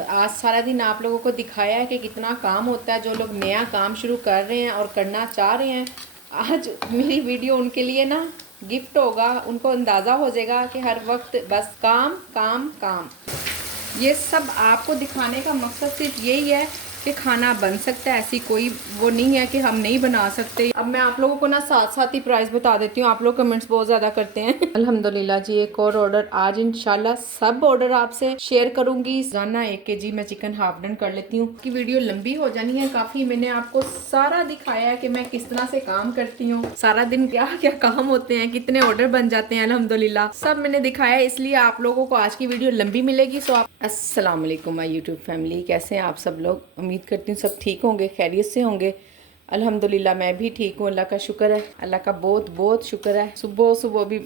आज सारा दिन आप लोगों को दिखाया है कि कितना काम होता है। जो लोग नया काम शुरू कर रहे हैं और करना चाह रहे हैं, आज मेरी वीडियो उनके लिए ना गिफ्ट होगा। उनको अंदाज़ा हो जाएगा कि हर वक्त बस काम काम काम। ये सब आपको दिखाने का मकसद सिर्फ यही है कि खाना बन सकता है। ऐसी कोई वो नहीं है कि हम नहीं बना सकते। अब मैं आप लोगों को ना साथ साथ ही प्राइस बता देती हूँ। आप लोग कमेंट्स बहुत ज़्यादा करते हैं। अल्हम्दुलिल्लाह जी, एक और ऑर्डर आज इंशाल्लाह सब ऑर्डर आपसे शेयर करूंगी। रोजाना 1 kg मैं चिकन हाफ डन कर लेती हूँ कि वीडियो लंबी हो जानी है काफ़ी। मैंने आपको सारा दिखाया है कि मैं किस तरह से काम करती हूँ, सारा दिन क्या क्या काम होते हैं, कितने ऑर्डर बन जाते हैं। अल्हम्दुलिल्लाह सब मैंने दिखाया है, इसलिए आप लोगों को आज की वीडियो लंबी मिलेगी। सो आप अस्सलाम वालेकुम माय यूट्यूब फैमिली, कैसे हैं आप सब लोग? उम्मीद करती हूँ सब ठीक होंगे, खैरियत से होंगे। अल्हम्दुलिल्लाह मैं भी ठीक हूँ, अल्लाह का शुक्र है, अल्लाह का बहुत बहुत शुक्र है। सुबह सुबह भी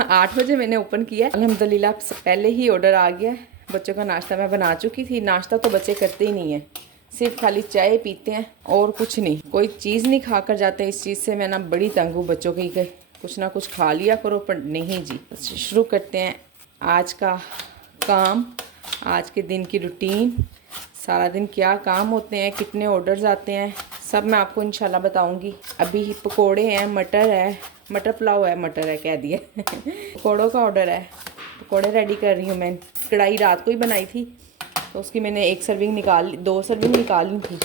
8 बजे मैंने ओपन किया। अल्हम्दुलिल्लाह पहले ही ऑर्डर आ गया। बच्चों का नाश्ता मैं बना चुकी थी। नाश्ता तो बच्चे करते ही नहीं है, सिर्फ खाली चाय पीते हैं और कुछ नहीं, कोई चीज़ नहीं खा कर जाते। इस चीज़ से मैं ना बड़ी तंग हूँ बच्चों की, कुछ ना कुछ खा लिया करो, पर नहीं जी। शुरू करते हैं आज का काम, आज के दिन की रूटीन। सारा दिन क्या काम होते हैं, कितने ऑर्डर्स आते हैं, सब मैं आपको इंशाल्लाह बताऊंगी। अभी पकोड़े हैं, मटर है, मटर पुलाव है, मटर है कह दिया पकोड़ों का ऑर्डर है, पकोड़े रेडी कर रही हूँ मैं। कढ़ाई रात को ही बनाई थी तो उसकी मैंने 1 सर्विंग निकाल, 2 सर्विंग निकाल ली थी।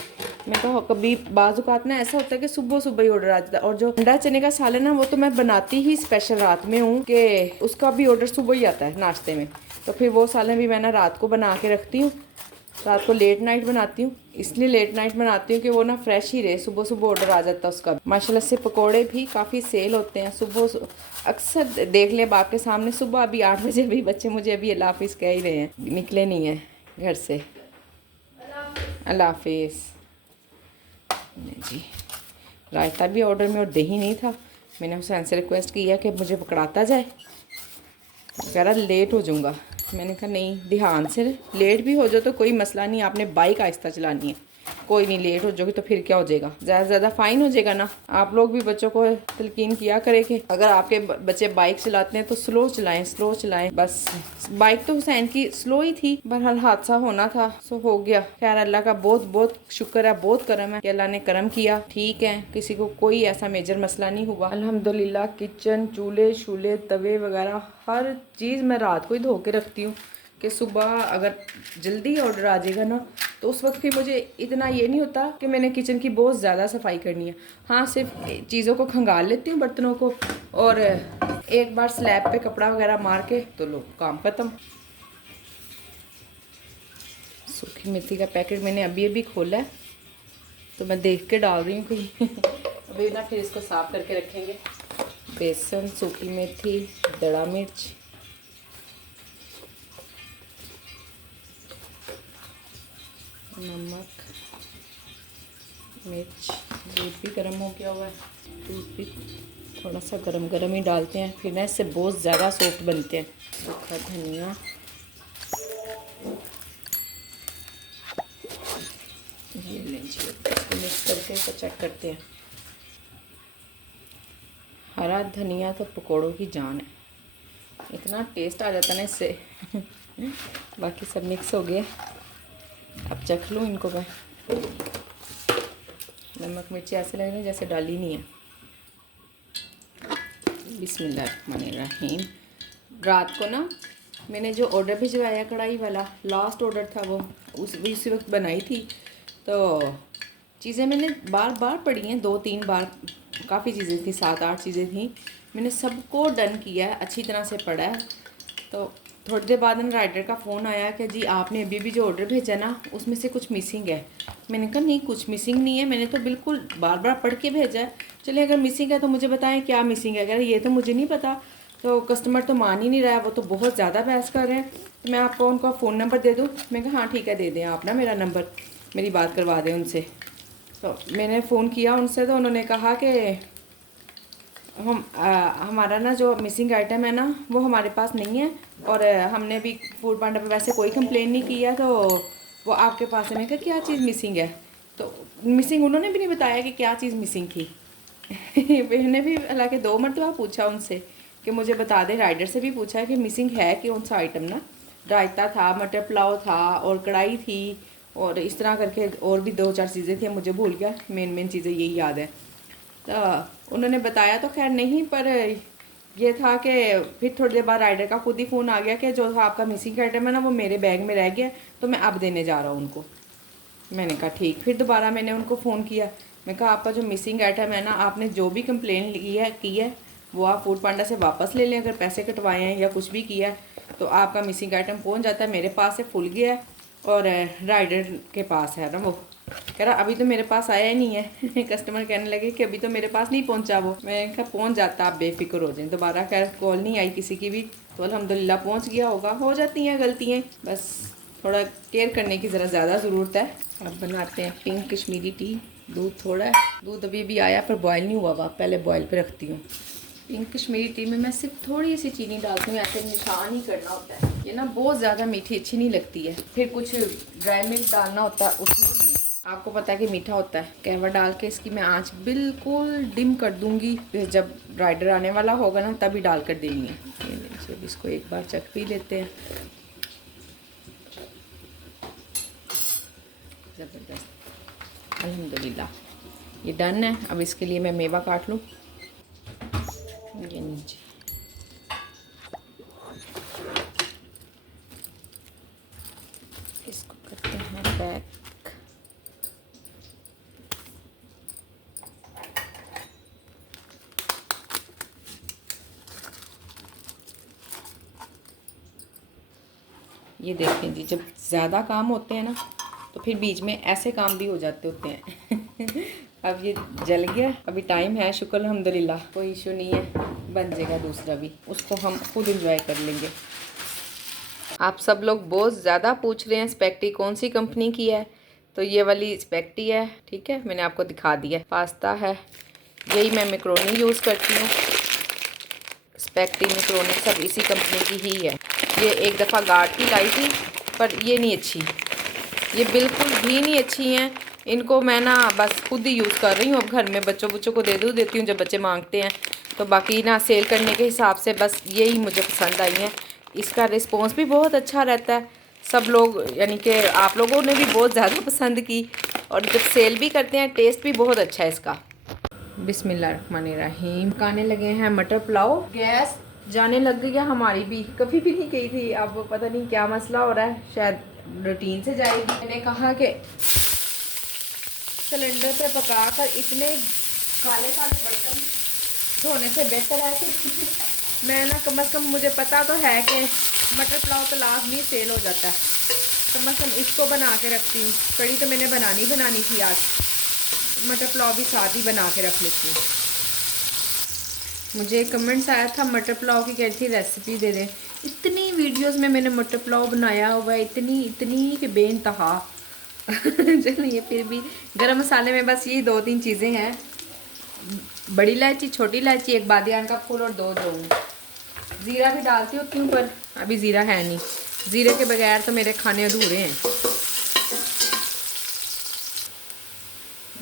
मैं तो कभी बाज़ औक़ात ना ऐसा होता है कि सुबह सुबह ही ऑर्डर आ जाता है। और जो अंडा चने का सालन है वो तो मैं बनाती ही स्पेशल रात में हूँ कि उसका भी ऑर्डर सुबह ही आता है नाश्ते में। तो फिर वो सालन भी मैं ना रात को बना के रखती हूँ। रात को लेट नाइट बनाती हूँ, इसलिए लेट नाइट बनाती हूँ कि वो ना फ्रेश ही रहे, सुबह सुबह ऑर्डर आ जाता है उसका। माशाल्लाह से पकोड़े भी काफ़ी सेल होते हैं सुबह। अक्सर देख ले बाप के सामने सुबह अभी 8 बजे भी बच्चे मुझे अभी अल्लाह हाफिज़ कह ही रहे हैं, निकले नहीं हैं घर से। अल्लाह हाफिज़ जी। रायता भी ऑर्डर में और दही नहीं था। मैंने हुसैन से रिक्वेस्ट किया कि मुझे पकड़ाता जाए, कह रहा लेट हो जाऊँगा। मैंने कहा नहीं, ध्यान से, लेट भी हो जाओ तो कोई मसला नहीं, आपने बाइक आहिस्ता चलानी है, कोई नहीं, लेट हो जाओगी तो फिर क्या हो जाएगा, ज़्यादा से ज़्यादा फ़ाइन हो जाएगा ना। आप लोग भी बच्चों को तलकीन किया करें कि अगर आपके बच्चे बाइक चलाते हैं तो स्लो चलाएं, स्लो चलाएं। बस बाइक तो हुसैन की स्लो ही थी, बहरहाल हादसा होना था सो हो गया। खैर अल्लाह का बहुत बहुत शुक्र है, बहुत करम है कि अल्लाह ने करम किया, ठीक है, किसी को कोई ऐसा मेजर मसला नहीं हुआ अल्हम्दुलिल्लाह। किचन, चूल्हे शूल्हे, तवे वगैरह हर चीज़ मैं रात को ही धो के रखती हूँ कि सुबह अगर जल्दी ऑर्डर आ जाएगा ना तो उस वक्त फिर मुझे इतना ये नहीं होता कि मैंने किचन की बहुत ज़्यादा सफाई करनी है। हाँ, सिर्फ चीज़ों को खंगाल लेती हूँ, बर्तनों को, और एक बार स्लैब पे कपड़ा वगैरह मार के तो लो काम ख़त्म। सूखी मेथी का पैकेट मैंने अभी अभी खोला है तो मैं देख के डाल रही हूँ कि अभी ना फिर इसको साफ़ करके रखेंगे। बेसन, सूखी मेथी, दड़ा मिर्च, नमक, मिर्च। दूध भी गर्म हो गया हुआ है, दूध भी थोड़ा सा गरम गरम ही डालते हैं, फिर ना इससे बहुत ज़्यादा सॉफ्ट बनते हैं। सूखा धनिया, ये लीजिए, इसको मिक्स करके इसको चेक करते हैं। हरा धनिया तो पकोड़ों की जान है, इतना टेस्ट आ जाता है ना इससे बाकी सब मिक्स हो गए, अब चख लूँ इनको मैं। नमक मिर्ची ऐसे लग रहे हैं जैसे डाली नहीं है। बिस्मिल्लाहिर्रहमानिर्रहीम। रात को ना मैंने जो ऑर्डर भिजवाया कढ़ाई वाला, लास्ट ऑर्डर था वो, उसी वक्त बनाई थी। तो चीज़ें मैंने बार बार पढ़ी हैं, 2-3 बार, काफ़ी चीज़ें थी, 7-8 चीज़ें थी, मैंने सबको डन किया है, अच्छी तरह से पढ़ा है। तो थोड़ी देर बाद राइटर का फ़ोन आया कि जी आपने अभी भी जो ऑर्डर भेजा ना उसमें से कुछ मिसिंग है। मैंने कहा नहीं, कुछ मिसिंग नहीं है, मैंने तो बिल्कुल बार बार पढ़ के भेजा है। चलिए अगर मिसिंग है तो मुझे बताएं क्या मिसिंग है। अगर ये तो मुझे नहीं पता। तो कस्टमर तो मान ही नहीं रहा है, वो तो बहुत ज़्यादा बहस कर रहे हैं। तो मैं आपको उनका फ़ोन नंबर दे दूँ? मैं कहा हाँ ठीक है, दे दें आप ना मेरा नंबर, मेरी बात करवा दें उनसे। तो मैंने फ़ोन किया उनसे तो उन्होंने कहा कि हमारा ना जो मिसिंग आइटम है ना वो हमारे पास नहीं है, और हमने भी फूड पांडा पे वैसे कोई कंप्लेन नहीं किया, तो वो आपके पास है। मैं कहा क्या चीज़ मिसिंग है? तो मिसिंग उन्होंने भी नहीं बताया कि क्या चीज़ मिसिंग थी मैंने भी हालांकि 2 मरतबा पूछा उनसे कि मुझे बता दें, राइडर से भी पूछा है कि मिसिंग है कि कौन सा आइटम ना, रायता था, मटर पुलाव था और कढ़ाई थी और इस तरह करके और भी 2-4 चीज़ें थी, मुझे भूल गया, मेन चीज़ें यही याद है। तो उन्होंने बताया तो खैर नहीं, पर ये था कि फिर थोड़ी देर बाद राइडर का खुद ही फ़ोन आ गया कि जो था आपका मिसिंग आइटम है ना वो मेरे बैग में रह गया, तो मैं अब देने जा रहा हूँ उनको। मैंने कहा ठीक। फिर दोबारा मैंने उनको फ़ोन किया, मैं कहा आपका जो मिसिंग आइटम है ना, आपने जो भी कंप्लेन की है वो आप फूड पांडा से वापस ले लें, अगर पैसे कटवाए हैं या कुछ भी किया है तो आपका मिसिंग आइटम पहुंच जाता है। मेरे पास से फुल गया है और राइडर के पास है ना वो। कह रहा अभी तो मेरे पास आया ही नहीं है। कस्टमर कहने लगे कि अभी तो मेरे पास नहीं पहुंचा वो। मैं कहा पहुंच जाता, आप बेफिक्र हो जाएं। दोबारा खैर कॉल नहीं आई किसी की भी, तो अल्हम्दुलिल्लाह पहुंच गया होगा। हो जाती हैं गलतियाँ, बस थोड़ा केयर करने की ज़रा ज़्यादा ज़रूरत है। अब बनाते हैं पिंक कश्मीरी टी। दूध थोड़ा है, दूध अभी भी आया पर बॉयल नहीं हुआ हुआ, पहले बॉयल पे रखती हूँ। पिंक कश्मीरी टी में मैं सिर्फ थोड़ी सी चीनी डालती हूँ, ऐसे मीठा नहीं करना होता है। ये ना बहुत ज़्यादा मीठी अच्छी नहीं लगती है। फिर कुछ ड्राई मिल्क डालना होता है, उसमें भी आपको पता है कि मीठा होता है। कहवा डाल के इसकी मैं आँच बिल्कुल डिम कर दूँगी, फिर जब राइडर आने वाला होगा ना तभी डाल कर देनी है। इसको एक बार चख भी लेते हैं। ज़बरदस्त, अल्हम्दुलिल्लाह ये डन है। अब इसके लिए मैं मेवा काट लूँ। ये नीचे इसको करते हैं पैक। ये देखें जी, जब ज़्यादा काम होते हैं ना तो फिर बीच में ऐसे काम भी हो जाते होते हैं। अब ये जल गया, अभी टाइम है, शुक्र अल्हम्दुलिल्लाह, कोई इशू नहीं है। बन जाएगा दूसरा भी, उसको हम खुद इंजॉय कर लेंगे। आप सब लोग बहुत ज़्यादा पूछ रहे हैं स्पेक्टी कौन सी कंपनी की है, तो ये वाली स्पेक्टी है। ठीक है, मैंने आपको दिखा दिया। पास्ता है, यही मैं मैक्रोनी यूज़ करती हूँ। स्पेक्टी मैक्रोनी सब इसी कंपनी की ही है। ये एक दफ़ा गार्ड की लाई थी पर ये नहीं अच्छी, ये बिल्कुल भी नहीं अच्छी हैं। इनको मैं ना बस खुद ही यूज़ कर रही हूँ। अब घर में बच्चों को देती हूँ जब बच्चे मांगते हैं, तो बाकी ना सेल करने के हिसाब से बस यही मुझे पसंद आई हैं। इसका रिस्पॉन्स भी बहुत अच्छा रहता है। सब लोग यानी कि आप लोगों ने भी बहुत ज़्यादा पसंद की, और जब सेल भी करते हैं टेस्ट भी बहुत अच्छा है इसका। बिस्मिल्लाहिर्रहमानिर्रहीम। पकाने लगे हैं मटर पुलाव। गैस जाने लग गई है हमारी भी, कभी भी नहीं गई थी। अब पता नहीं क्या मसला हो रहा है, शायद रूटीन से जाएगी। मैंने कहा कि सिलेंडर पे पकाकर इतने काले काले बर्तन धोने से बेहतर है कि मैं ना कम से कम, मुझे पता तो है कि मटर पुलाव तो लाजमी सेल हो जाता है, कम से कम इसको बना के रखती हूँ। कड़ी तो मैंने बनानी थी आज, मटर पुलाव भी साथ ही बना के रख लेती हूँ। मुझे कमेंट्स आया था मटर पुलाव की कैसी रेसिपी दे दें। इतनी वीडियोस में मैंने मटर पुलाव बनाया हुआ है, इतनी कि बेइंतहा। चलिए, फिर भी गरम मसाले में बस यही 2-3 चीज़ें हैं, बड़ी इलायची, छोटी इलायची, एक बादियान का फूल और 2 लौंग। ज़ीरा भी डालती होती हूँ पर अभी ज़ीरा है नहीं, ज़ीरे के बगैर तो मेरे खाने अधूरे हैं।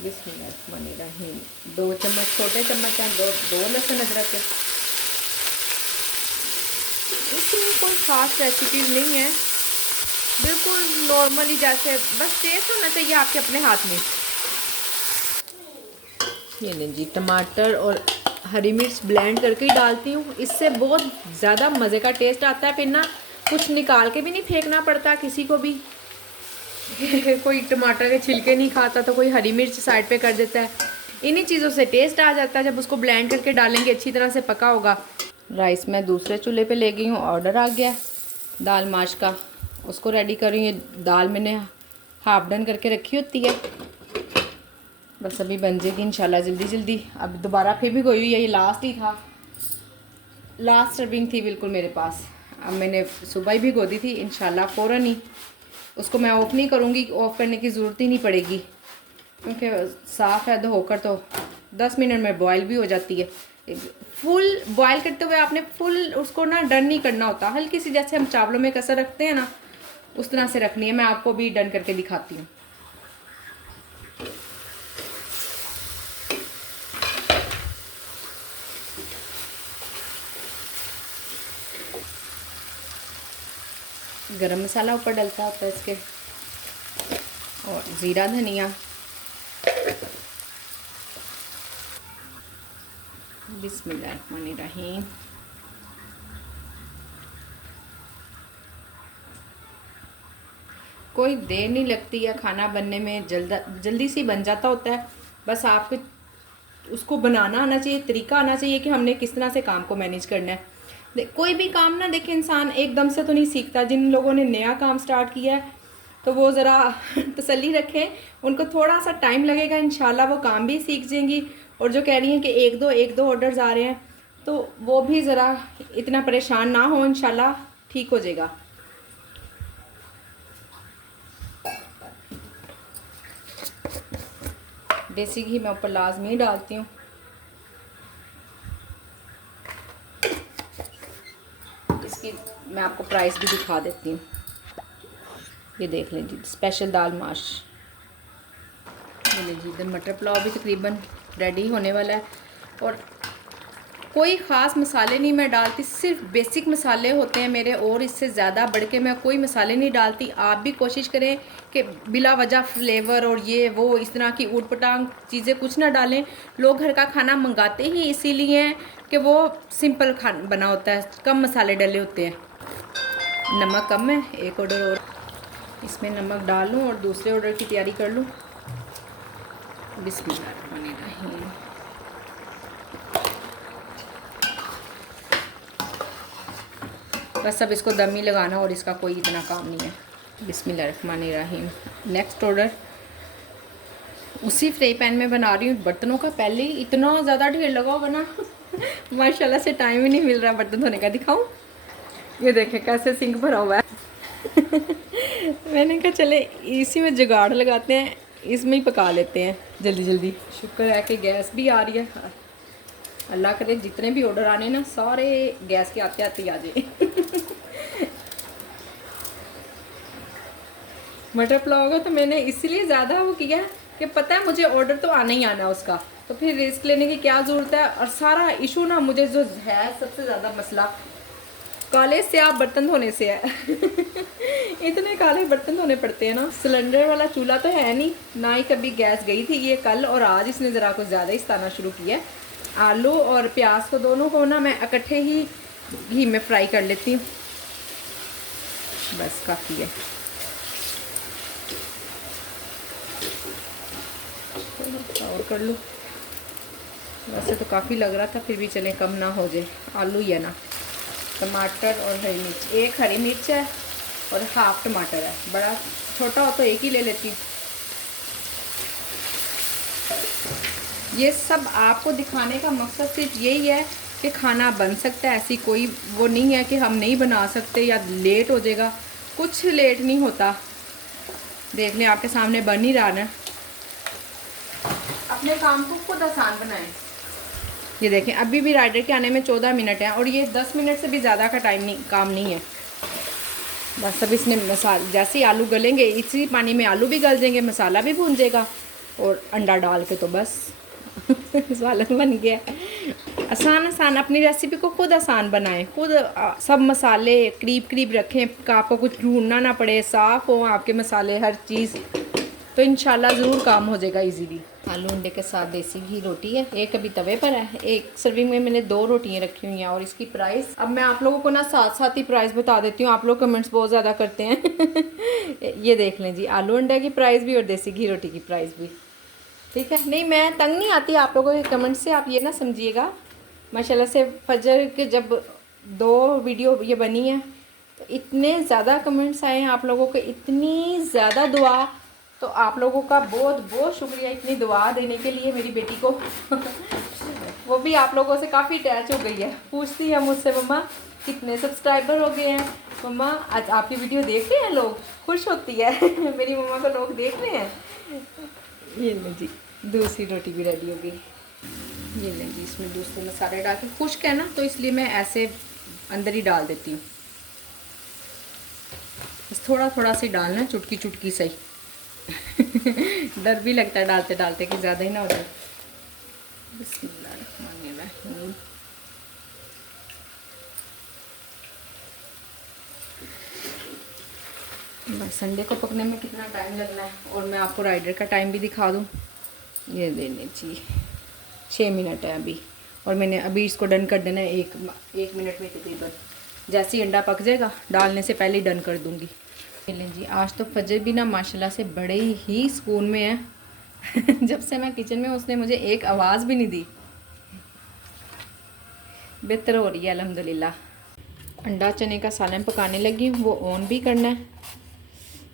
बिस्मिल्लाहिर्रहमानिर्रहीम। 2 चम्मच, छोटे चम्मच हैं, दो लहसुन अदरक के। इसमें कोई ख़ास रेसिपीज़ नहीं है, बिल्कुल नॉर्मली जैसे, बस टेस्ट होना चाहिए आपके अपने हाथ में। ये लें जी, टमाटर और हरी मिर्च ब्लेंड करके ही डालती हूँ, इससे बहुत ज़्यादा मज़े का टेस्ट आता है। फिर ना कुछ निकाल के भी नहीं फेंकना पड़ता किसी को भी। कोई टमाटर के छिलके नहीं खाता तो कोई हरी मिर्च साइड पे कर देता है। इन्हीं चीज़ों से टेस्ट आ जाता है, जब उसको ब्लेंड करके डालेंगे अच्छी तरह से पका होगा। राइस मैं दूसरे चूल्हे पे ले गई हूँ, ऑर्डर आ गया दाल माश का, उसको रेडी कर रही हूँ। ये दाल मैंने हाफ डन करके रखी होती है, बस अभी बन जाएगी इंशाल्लाह जल्दी। अब दोबारा फिर भी कोई, यही लास्ट ही था, लास्ट सर्विंग थी बिल्कुल मेरे पास। अब मैंने सुबह ही भिगो दी थी, इंशाल्लाह फ़ौरन ही उसको मैं ऑफ़ नहीं करूँगी, ऑफ़ करने की ज़रूरत ही नहीं पड़ेगी, क्योंकि साफ़ है धोकर तो 10 मिनट में बॉयल भी हो जाती है। फुल बॉयल करते हुए आपने फुल उसको ना डन नहीं करना होता, हल्की सी जैसे हम चावलों में कसर रखते हैं ना, उस तरह से रखनी है। मैं आपको भी डन करके दिखाती हूँ। गरम मसाला ऊपर डलता होता है इसके, और ज़ीरा धनिया। बिस्मिल्लाहिर्रहमानिर्रहीम। कोई देर नहीं लगती है खाना बनने में, जल्दी से बन जाता होता है। बस आपको उसको बनाना आना चाहिए, तरीका आना चाहिए कि हमने किस तरह से काम को मैनेज करना है। कोई भी काम ना देखें इंसान एकदम से तो नहीं सीखता। जिन लोगों ने नया काम स्टार्ट किया है तो वो ज़रा तसल्ली रखें, उनको थोड़ा सा टाइम लगेगा, इंशाल्लाह वो काम भी सीख जाएंगी। और जो कह रही हैं कि एक दो ऑर्डर्स आ रहे हैं, तो वो भी ज़रा इतना परेशान ना हो, इंशाल्लाह ठीक हो जाएगा। देसी घी मैं ऊपर लाजमी डालती हूँ। इसकी मैं आपको प्राइस भी दिखा देती हूँ। ये देख लें जी, स्पेशल दाल माश। ये लीजिए, इधर मटर पुलाव भी तकरीबन रेडी होने वाला है। और कोई ख़ास मसाले नहीं मैं डालती, सिर्फ बेसिक मसाले होते हैं मेरे, और इससे ज़्यादा बढ़ के मैं कोई मसाले नहीं डालती। आप भी कोशिश करें कि बिला वजह फ्लेवर और ये वो इस तरह की ऊट पटांग चीज़ें कुछ ना डालें। लोग घर का खाना मंगाते ही इसीलिए हैं कि वो सिंपल खाना बना होता है, कम मसाले डले होते हैं। नमक कम है, एक ऑर्डर और इसमें नमक डाल लूँ और दूसरे ऑर्डर की तैयारी कर लूँ। बिस्मिल्लाहिर्रहमानिर्रहीम। बस अब इसको दम ही लगाना और इसका कोई इतना काम नहीं है। बिस्मिल्लाहिर्रहमानिर्रहीम। नेक्स्ट ऑर्डर उसी फ्राई पैन में बना रही हूँ। बर्तनों का पहले ही इतना ज़्यादा ढेर लगा होगा ना माशाल्लाह से टाइम ही नहीं मिल रहा बर्तन धोने का। दिखाऊँ, ये देखें कैसे सिंक भरा हुआ है मैंने कहा चले इसी में जुगाड़ लगाते हैं, इसमें ही पका लेते हैं जल्दी जल्दी। शुक्र है कि गैस भी आ रही है। अल्लाह करे जितने भी ऑर्डर आने ना सारे गैस के आते आते आ जाए मटर पुलाव का तो मैंने इसीलिए ज़्यादा वो किया कि पता है मुझे ऑर्डर तो आना ही आना उसका, तो फिर रिस्क लेने की क्या ज़रूरत है। और सारा इशू ना मुझे जो है सबसे ज़्यादा मसला काले से आप बर्तन धोने से है इतने काले बर्तन धोने पड़ते हैं ना। सिलेंडर वाला चूल्हा तो है नहीं, ना ही कभी गैस गई थी ये कल, और आज इसने ज़रा कुछ ज़्यादा ही सताना शुरू किया है। आलू और प्याज को दोनों को ना मैं इकट्ठे ही घी में फ्राई कर लेती हूँ, बस काफ़ी है। और कर लूँ, वैसे तो काफ़ी लग रहा था, फिर भी चले कम ना हो जाए। आलू ही है ना, टमाटर और हरी मिर्च, एक हरी मिर्च है और हाफ टमाटर है। बड़ा छोटा हो तो एक ही ले लेती हूँ। ये सब आपको दिखाने का मकसद सिर्फ यही है कि खाना बन सकता है, ऐसी कोई वो नहीं है कि हम नहीं बना सकते या लेट हो जाएगा। कुछ लेट नहीं होता, देख लें आपके सामने बन ही रहा ना। अपने काम को खुद आसान बनाएं। ये देखें अभी भी राइडर के आने में 14 मिनट हैं और ये 10 मिनट से भी ज़्यादा का काम नहीं है। बस अब इसने मसाला जैसे ही आलू गलेंगे इसी पानी में आलू भी गल जाएंगे, मसाला भी भून जाएगा और अंडा डाल के तो बस सालन बन गया। आसान आसान अपनी रेसिपी को खुद आसान बनाएं, खुद सब मसाले करीब करीब रखें, आपको कुछ ढूंढना ना पड़े, साफ़ हो आपके मसाले हर चीज़, तो इंशाल्लाह ज़रूर काम हो जाएगा इजीली। आलू अंडे के साथ देसी घी रोटी है, एक अभी तवे पर है, एक सर्विंग में मैंने 2 रोटियां रखी हुई हैं। और इसकी प्राइस अब मैं आप लोगों को ना साथ साथ ही प्राइस बता देती हूँ, आप लोग कमेंट्स बहुत ज़्यादा करते हैं ये देख लें जी, आलू अंडे की प्राइस भी और देसी घी रोटी की प्राइस भी। ठीक है, नहीं मैं तंग नहीं आती आप लोगों के कमेंट से, आप ये ना समझिएगा। माशाल्लाह से फजर के जब 2 वीडियो ये बनी है तो इतने ज़्यादा कमेंट्स आए हैं आप लोगों के, इतनी ज़्यादा दुआ, तो आप लोगों का बहुत बहुत शुक्रिया इतनी दुआ देने के लिए मेरी बेटी को वो भी आप लोगों से काफ़ी अटैच हो गई है, पूछती है मुझसे मम्मा कितने सब्सक्राइबर हो गए हैं, मम्मा आज आपकी वीडियो देख रहे हैं लोग, खुश होती है मेरी मम्मा को लोग देख रहे हैं। ये लो जी, दूसरी रोटी भी रेडी हो गई। ये लें जी, इसमें दूसरे मसाले डाल के, खुश्क है ना तो इसलिए मैं ऐसे अंदर ही डाल देती हूँ, बस थोड़ा थोड़ा सा डालना, चुटकी चुटकी सही डर भी लगता है डालते डालते कि ज़्यादा ही ना हो जाए। बिस्मिल्लाहिर्रहमानिर्रहीम। संडे को पकने में कितना टाइम लगना है। और मैं आपको राइडर का टाइम भी दिखा दूँ, ये देने चाहिए 6 मिनट है अभी। और मैंने अभी इसको डन कर देना है एक मिनट में तकरीबन। जैसे ही अंडा पक जाएगा डालने से पहले ही डन कर दूँगी। चलें जी, आज तो फजर भी ना माशाल्लाह से बड़े ही सुकून में है। जब से मैं किचन में उसने मुझे एक आवाज़ भी नहीं दी। बेहतर हो रही है अल्हम्दुलिल्लाह। अंडा चने का सालन पकाने लगी हूँ, वो ऑन भी करना है।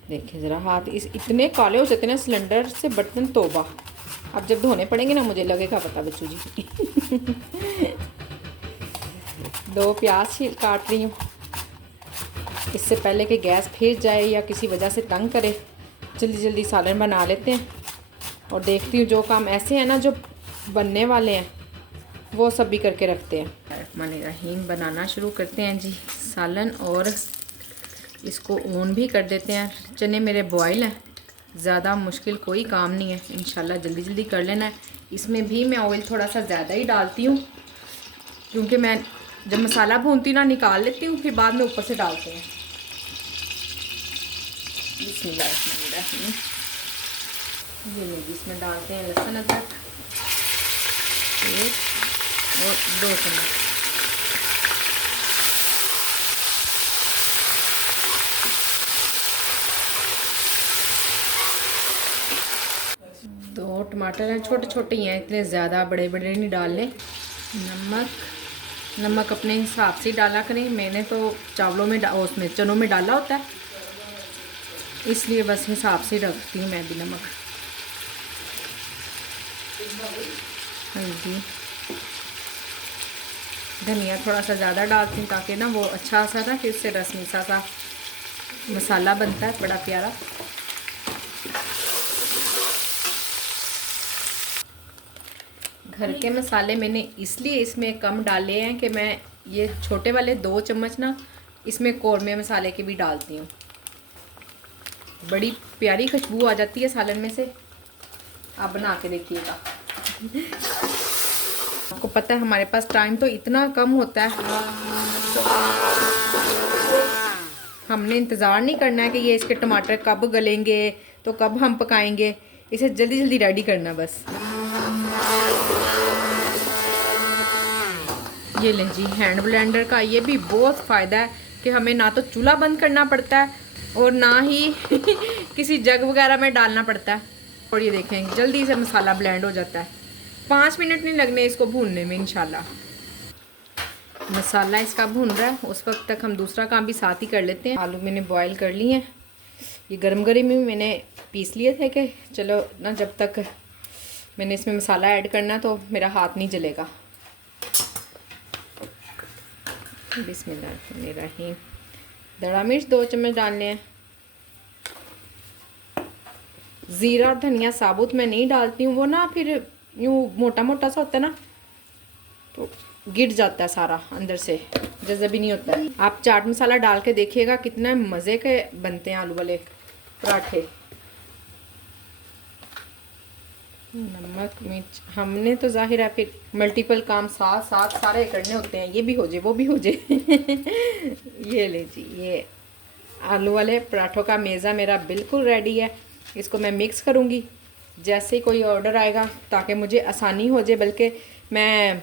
देखिए ज़रा हाथ इतने काले हो जाते हैं ना सिलेंडर से बर्तन, तोबा। अब जब धोने पड़ेंगे ना मुझे लगेगा पता बच्चू जी। 2 प्याज काट रही हूँ, इससे पहले कि गैस फेंक जाए या किसी वजह से तंग करे, जल्दी जल्दी सालन बना लेते हैं। और देखती हूँ जो काम ऐसे हैं ना जो बनने वाले हैं वो सब भी करके रखते हैं। रहमान बनाना शुरू करते हैं जी सालन, और इसको ऑन भी कर देते हैं। चने मेरे बॉयल हैं, ज़्यादा मुश्किल कोई काम नहीं है, इंशाल्लाह जल्दी जल्दी कर लेना है। इसमें भी मैं ऑयल थोड़ा सा ज़्यादा ही डालती हूँ, क्योंकि मैं जब मसाला भूनती ना निकाल लेती हूँ, फिर बाद में ऊपर से डालते हैं। बिस्मिल्लाहिर्रहमानिर्रहीम। ये लीजिए, इसमें डालते हैं लहसुन अदरक 1 और 2 चम्मच। दो टमाटर हैं, छोटे छोटे ही हैं, इतने ज़्यादा बड़े बड़े नहीं डालने। नमक अपने हिसाब से डाला करें। मैंने तो चावलों में उसमें चनों में डाला होता है, इसलिए बस हिसाब से रखती हूँ मैं भी नमक। हल्दी, धनिया थोड़ा सा ज़्यादा डालती हूँ ताकि ना वो अच्छा सा ना, कि उससे रसमीसा सा मसाला बनता है बड़ा प्यारा। घर के मसाले मैंने इसलिए इसमें कम डाले हैं कि मैं ये छोटे वाले 2 चम्मच ना इसमें कौरमे मसाले के भी डालती हूँ। बड़ी प्यारी खुशबू आ जाती है सालन में से। आप बना के देखिएगा। आपको पता है हमारे पास टाइम तो इतना कम होता है, हमने इंतज़ार नहीं करना है कि ये इसके टमाटर कब गलेंगे तो कब हम पकाएंगे। इसे जल्दी जल्दी रेडी करना बस। ये लें जी, हैंड ब्लेंडर का ये भी बहुत फ़ायदा है कि हमें ना तो चूल्हा बंद करना पड़ता है और ना ही किसी जग वगैरह में डालना पड़ता है। और ये देखें जल्दी से मसाला ब्लेंड हो जाता है, 5 मिनट नहीं लगने इसको भूनने में इंशाल्लाह। मसाला इसका भून रहा है, उस वक्त तक हम दूसरा काम भी साथ ही कर लेते हैं। आलू मैंने बॉईल कर लिए हैं, ये गर्म गर्म में मैंने पीस लिए थे कि चलो ना, जब तक मैंने इसमें मसाला ऐड करना तो मेरा हाथ नहीं जलेगा। बिस्मिल्लाहिर्रहमानिर्रहीम। दड़ा मिर्च 2 चम्मच डालने हैं। ज़ीरा धनिया साबुत मैं नहीं डालती हूँ, वो ना फिर यूँ मोटा मोटा सा होता है ना, तो गिर जाता है सारा अंदर से, जैसे भी नहीं होता है। आप चाट मसाला डाल के देखिएगा कितना मज़े के बनते हैं आलू वाले पराठे। नमक मिर्च, हमने तो जाहिर है फिर मल्टीपल काम साथ साथ सारे करने होते हैं, ये भी हो जाए वो भी हो जाए। ये ले जी, ये आलू वाले पराठों का मेज़ा मेरा बिल्कुल रेडी है। इसको मैं मिक्स करूँगी जैसे ही कोई ऑर्डर आएगा, ताकि मुझे आसानी हो जाए। बल्कि मैं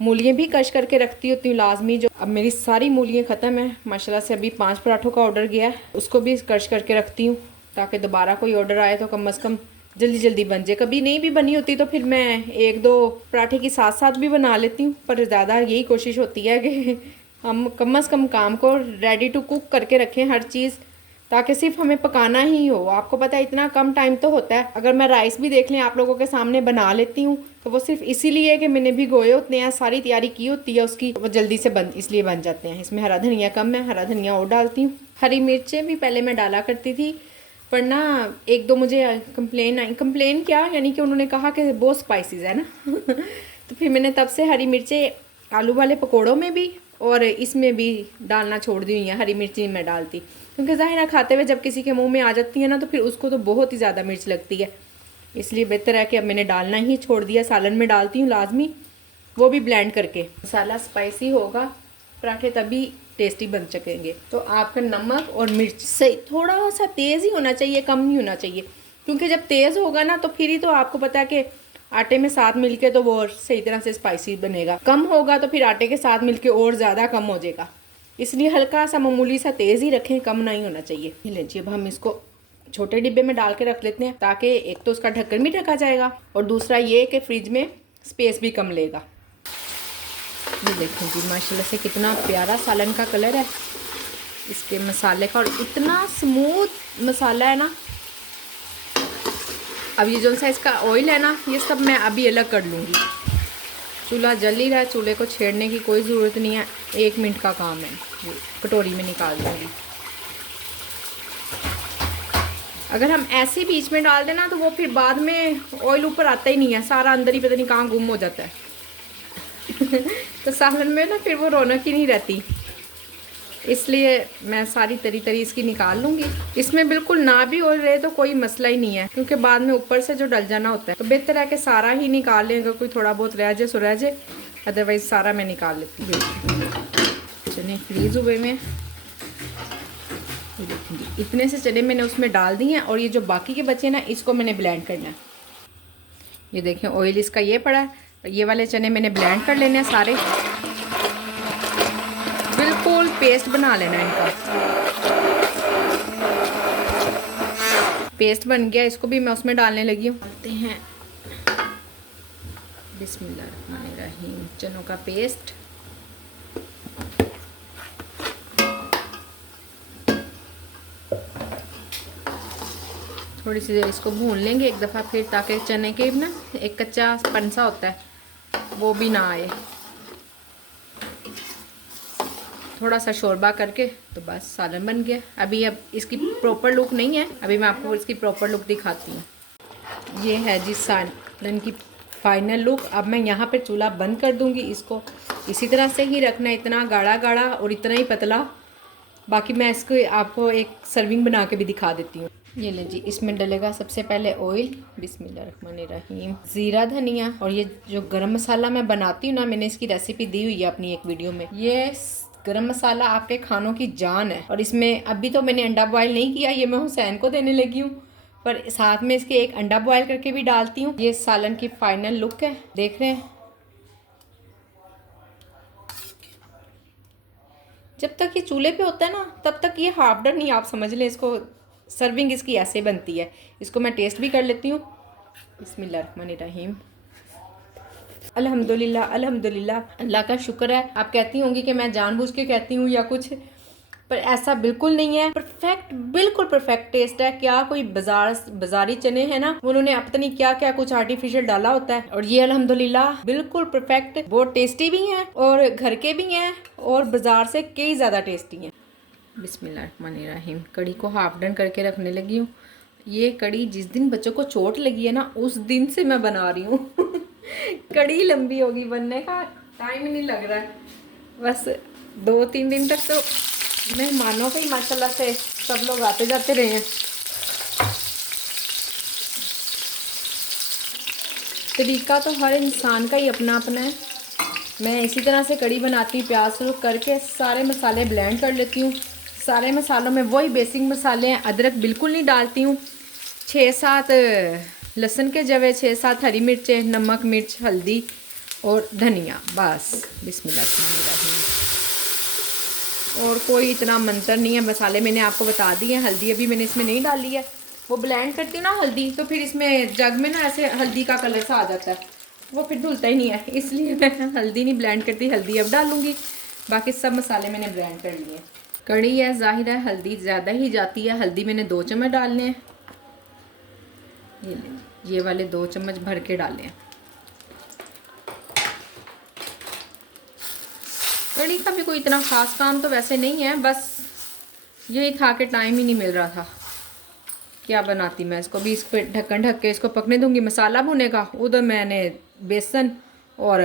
मूलियाँ भी कश करके रखती होती हूँ लाजमी। जो अब मेरी सारी मूलियाँ ख़त्म है माशाल्लाह से, अभी 5 पराठों का ऑर्डर गया है, उसको भी कश करके रखती हूँ ताकि दोबारा कोई ऑर्डर आए तो कम से कम जल्दी जल्दी बन जाए। कभी नहीं भी बनी होती तो फिर मैं 1-2 पराठे की साथ साथ भी बना लेती हूँ, पर ज़्यादा यही कोशिश होती है कि हम कम से कम काम को रेडी टू कुक करके रखें हर चीज़, ताकि सिर्फ हमें पकाना ही हो। आपको पता है इतना कम टाइम तो होता है। अगर मैं राइस भी देख लें आप लोगों के सामने बना लेती हूँ तो वो सिर्फ इसीलिए कि मैंने भी गोए होते हैं, सारी तैयारी की होती है उसकी, वो जल्दी से इसलिए बन जाते हैं। इसमें हरा धनिया कम है, हरा धनिया और डालती हूँ। हरी मिर्चें भी पहले मैं डाला करती थी, पर ना 1-2 मुझे कंप्लेन आई। कंप्लेन क्या, यानी कि उन्होंने कहा कि बहुत स्पाइसीज है ना। तो फिर मैंने तब से हरी मिर्चें आलू वाले पकौड़ों में भी और इसमें भी डालना छोड़ दी हुई है। हरी मिर्ची मैं डालती, क्योंकि ज़ाहिर है खाते हुए जब किसी के मुंह में आ जाती है ना तो फिर उसको तो बहुत ही ज़्यादा मिर्च लगती है, इसलिए बेहतर है कि अब मैंने डालना ही छोड़ दिया। सालन में डालती हूँ लाजमी, वो भी ब्लेंड करके। मसाला स्पाइसी होगा पराठे तभी टेस्टी बन सकेंगे। तो आपका नमक और मिर्च सही थोड़ा सा तेज़ ही होना चाहिए, कम नहीं होना चाहिए, क्योंकि जब तेज़ होगा ना तो फिर ही तो आपको पता है कि आटे में साथ मिलके तो वो सही तरह से स्पाइसी बनेगा। कम होगा तो फिर आटे के साथ मिलके और ज़्यादा कम हो जाएगा, इसलिए हल्का सा मामूली सा तेज़ ही रखें, कम नहीं होना चाहिए। लीजिए अब हम इसको छोटे डिब्बे में डाल के रख लेते हैं, ताकि एक तो उसका ढक्कन भी ढका जाएगा और दूसरा ये कि फ्रिज में स्पेस भी कम लेगा। ये देखें जी माशाल्लाह से कितना प्यारा सालन का कलर है इसके मसाले का, और इतना स्मूथ मसाला है ना। अब ये जो सा इसका ऑयल है ना, ये सब मैं अभी अलग कर लूँगी। चूल्हा जल ही रहा है, चूल्हे को छेड़ने की कोई ज़रूरत नहीं है, 1 मिनट का काम है। ये कटोरी में निकाल दूँगी। अगर हम ऐसे बीच में डाल देना तो वो फिर बाद में ऑयल ऊपर आता ही नहीं है, सारा अंदर ही पता नहीं कहाँ गुम हो जाता है तो सालन में ना फिर वो रौनक ही नहीं रहती, इसलिए मैं सारी तरी तरी इसकी निकाल लूँगी। इसमें बिल्कुल ना भी ऑयल रहे तो कोई मसला ही नहीं है, क्योंकि बाद में ऊपर से जो डल जाना होता है, तो बेहतर है कि सारा ही निकाल लें। अगर कोई थोड़ा बहुत रह जाए सो रह जाए, अदरवाइज़ सारा मैं निकाल लेती हूँ। चने फ्रीज़ हुए में इतने से चने मैंने उसमें डाल दिए हैं, और ये जो बाकी के बचे ना इसको मैंने ब्लेंड करना है। ये देखें ऑयल इसका ये पड़ा है, ये वाले चने मैंने ब्लेंड कर लेने हैं सारे, बिल्कुल पेस्ट बना लेना है इनका। पेस्ट बन गया, इसको भी मैं उसमें डालने लगी हूँ। डालते हैं बिस्मिल्लाहिर्रहमानिर्रहीम चनों का पेस्ट। थोड़ी सी देर इसको भून लेंगे एक दफ़ा फिर, ताकि चने के ना एक कच्चा पंसा होता है वो भी ना आए। थोड़ा सा शोरबा करके तो बस सालन बन गया। अभी अब इसकी प्रॉपर लुक नहीं है, अभी मैं आपको इसकी प्रॉपर लुक दिखाती हूँ। ये है जी सालन की फाइनल लुक। अब मैं यहाँ पे चूल्हा बंद कर दूँगी। इसको इसी तरह से ही रखना, इतना गाढ़ा गाढ़ा और इतना ही पतला। बाकी मैं इसको आपको एक सर्विंग बना के भी दिखा देती हूँ। ये ले जी, इसमें डलेगा सबसे पहले ऑयल, बिस्मिल्लाहिर्रहमानिर्रहीम, ज़ीरा धनिया, और ये जो गरम मसाला मैं बनाती हूँ ना, मैंने इसकी रेसिपी दी हुई है अपनी एक वीडियो में। ये गरम मसाला आपके खानों की जान है। और इसमें अभी तो मैंने अंडा बॉयल नहीं किया, ये मैं हुसैन को देने लगी हूँ, पर साथ में इसके एक अंडा बॉयल करके भी डालती हूँ। ये सालन की फाइनल लुक है, देख रहे हैं। जब तक ये चूल्हे पे होता है ना तब तक ये हाफ डन नहीं, आप समझ लें इसको। सर्विंग इसकी ऐसे बनती है। इसको मैं टेस्ट भी कर लेती हूँ। बिस्मिल्लाहिर्रहमानिर्रहीम, अल्हम्दुलिल्लाह अल्हम्दुलिल्लाह, अल्लाह का शुक्र है। आप कहती होंगी कि मैं जानबूझ के कहती हूँ या कुछ, पर ऐसा बिल्कुल नहीं है। परफेक्ट, बिल्कुल परफेक्ट टेस्ट है। क्या कोई बाजारी चने हैं ना, उन्होंने अब नहीं क्या क्या कुछ आर्टिफिशियल डाला होता है, और ये अल्हम्दुलिल्लाह बिल्कुल परफेक्ट, बहुत टेस्टी भी हैं और घर के भी हैं और बाजार से कई ज़्यादा टेस्टी हैं। बिस्मिल्लाहिर्रहमानिर्रहीम, कड़ी को हाफ डन करके रखने लगी हूँ। ये कड़ी जिस दिन बच्चों को चोट लगी है ना, उस दिन से मैं बना रही हूँ कड़ी लंबी होगी, बनने का टाइम ही नहीं लग रहा है। बस 2-3 दिन तक तो मेहमानों को ही माशाल्लाह से सब लोग आते जाते रहे हैं। तरीका तो हर इंसान का ही अपना अपना है। मैं इसी तरह से कड़ी बनाती हूँ, प्याज शुरू करके सारे मसाले ब्लेंड कर लेती हूँ। सारे मसालों में वही बेसिक मसाले हैं, अदरक बिल्कुल नहीं डालती हूँ। 6-7 लहसुन के जवे, 6-7 हरी मिर्चें, नमक मिर्च हल्दी और धनिया, बस। बिस्मिल्लाहिर्रहमानिर्रहीम। और कोई इतना मंत्र नहीं है। मसाले मैंने आपको बता दिए हैं। हल्दी अभी मैंने इसमें नहीं डाली है, वो ब्लेंड करती हूँ ना हल्दी, तो फिर इसमें जग में ना ऐसे हल्दी का कलर सा आ जाता है, वो फिर धुलता ही नहीं है, इसलिए मैं हल्दी नहीं ब्लेंड करती। हल्दी अब डालूँगी, बाकी सब मसाले मैंने ब्लेंड कर लिए। कड़ी है, जाहिर है हल्दी ज़्यादा ही जाती है। हल्दी मैंने 2 चम्मच डालने हैं। ये वाले 2 चम्मच भर के डालें। कड़ी का भी कोई इतना ख़ास काम तो वैसे नहीं है, बस यही था कि टाइम ही नहीं मिल रहा था। क्या बनाती मैं इसको भी, इस पर ढक्कन ढक के इसको पकने दूंगी। मसाला भुनेगा, उधर मैंने बेसन और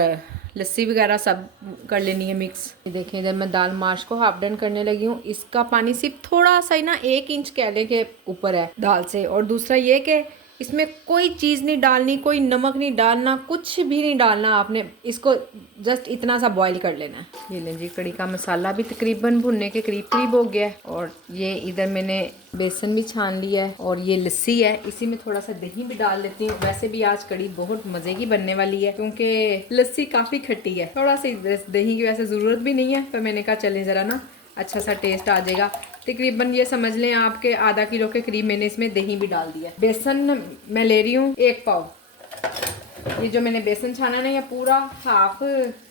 लस्सी वगैरह सब कर लेनी है मिक्स। ये देखें, इधर मैं दाल माश को हाफ डन करने लगी हूँ। इसका पानी सिर्फ थोड़ा सा ही ना, 1 इंच कह लें के ऊपर है दाल से। और दूसरा ये कि इसमें कोई चीज़ नहीं डालनी, कोई नमक नहीं डालना, कुछ भी नहीं डालना आपने। इसको जस्ट इतना सा बॉईल कर लेना है। ये लें जी, कड़ी का मसाला भी तकरीबन भुनने के करीब करीब हो गया है। और ये इधर मैंने बेसन भी छान लिया है और ये लस्सी है, इसी में थोड़ा सा दही भी डाल देती हूँ। वैसे भी आज कड़ी बहुत मज़े की बनने वाली है क्योंकि लस्सी काफ़ी खट्टी है, थोड़ा सा दही की वैसे ज़रूरत भी नहीं है, पर मैंने कहा चलें ज़रा ना अच्छा सा टेस्ट आ जाएगा। तकरीबन ये समझ लें आपके आधा किलो के करीब मैंने इसमें दही भी डाल दिया। बेसन मैं ले रही हूँ 1 पाव। ये जो मैंने बेसन छाना ना, ये पूरा ½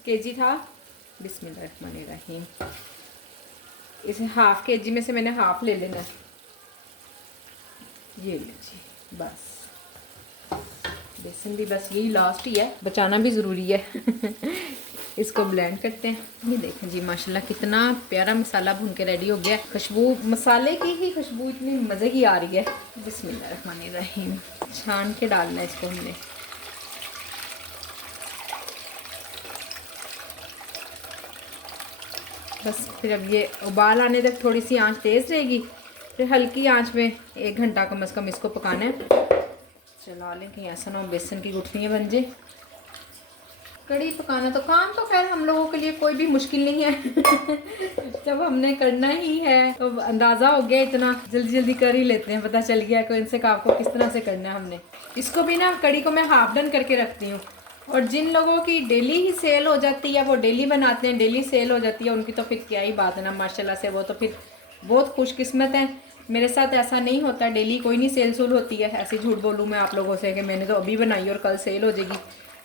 kg था। बिस्मिल्लाहिर्रहमानिर्रहीम। इसे ½ kg में से मैंने हाफ ले लेना है। ये लीजिए, बस बेसन भी बस यही लास्ट ही है, बचाना भी ज़रूरी है। इसको ब्लेंड करते हैं। ये देखें जी, माशाल्लाह कितना प्यारा मसाला भून के रेडी हो गया। खुशबू, मसाले की ही खुशबू इतनी मज़े की आ रही है। बिस्मिल्लाहिर्रहमानिर्रहीम। छान के डालना है इसको हमने। बस फिर अब ये उबाल आने तक थोड़ी सी आंच तेज़ रहेगी, फिर हल्की आंच में 1 घंटा कम से कम इसको पकाना है। चला लें कहीं ऐसा ना हो बेसन की गुठलियाँ बन जाए। कड़ी पकाना तो काम तो खैर हम लोगों के लिए कोई भी मुश्किल नहीं है। जब हमने करना ही है तो अंदाज़ा हो गया, इतना जल्दी जल्दी कर ही लेते हैं, पता चल गया कि इनसे काम को किस तरह से करना है हमने। इसको भी ना, कड़ी को मैं हाफ डन करके रखती हूँ। और जिन लोगों की डेली ही सेल हो जाती है, वो डेली बनाते हैं, डेली सेल हो जाती है, उनकी तो फिर क्या ही बात है ना, माशाल्लाह से वो तो फिर बहुत खुशकिस्मत हैं। मेरे साथ ऐसा नहीं होता, डेली कोई नहीं सेल सूल होती है। ऐसे झूठ बोलूँ मैं आप लोगों से कि मैंने तो अभी बनाई और कल सेल हो जाएगी,